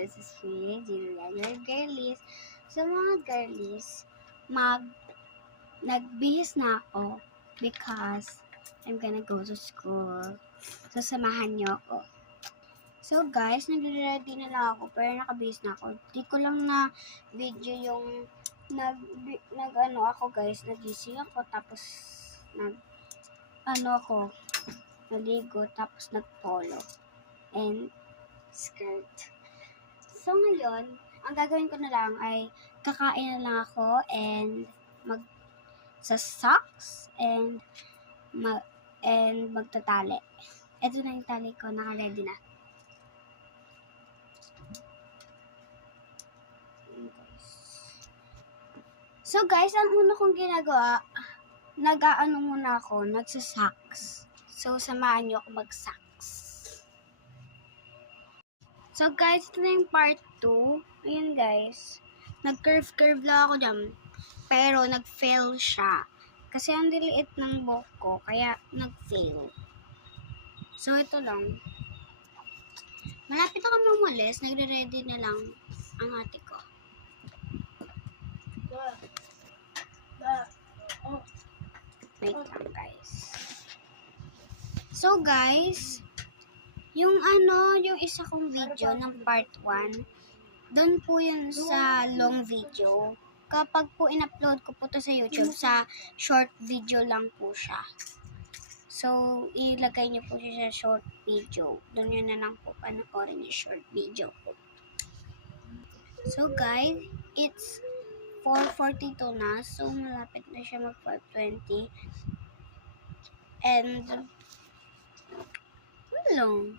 This is me, Julia, your girlies. So mga girlies, nagbihis na ako because I'm gonna go to school. So samahan niyo ako. So guys, nagre-ready na lang ako pero nakabihis na ako. Di ko lang na video yung nag-ano ako guys, nagising ako tapos naligo tapos nagpolo and skirt. So ngayon, ang gagawin ko na lang ay kakain na lang ako and sa socks and magtatali. Ito na yung tali ko, naka-ready na. So guys, ang una kong ginagawa, nag-aano muna ako, nagsa-socks. So samahan niyo ako mag-socks. So guys, ito na yung part 2. Ayan guys, nag-curve lang ako dyan. Pero nag-fail siya. Kasi ang diliit ng buhok ko, kaya nag-fail. So ito lang. Malapit ako umalis, nagre-ready na lang ang ate ko. Wait lang guys. So guys, yung isa kong video ng part 1, doon po yun sa long video. Kapag po in-upload ko po to sa YouTube, sa short video lang po siya. So, ilagay niyo po siya sa short video. Doon yun na lang po panoorin yung short video po. So guys, it's 4:42 na. So, malapit na siya mag 5:20. And, lang.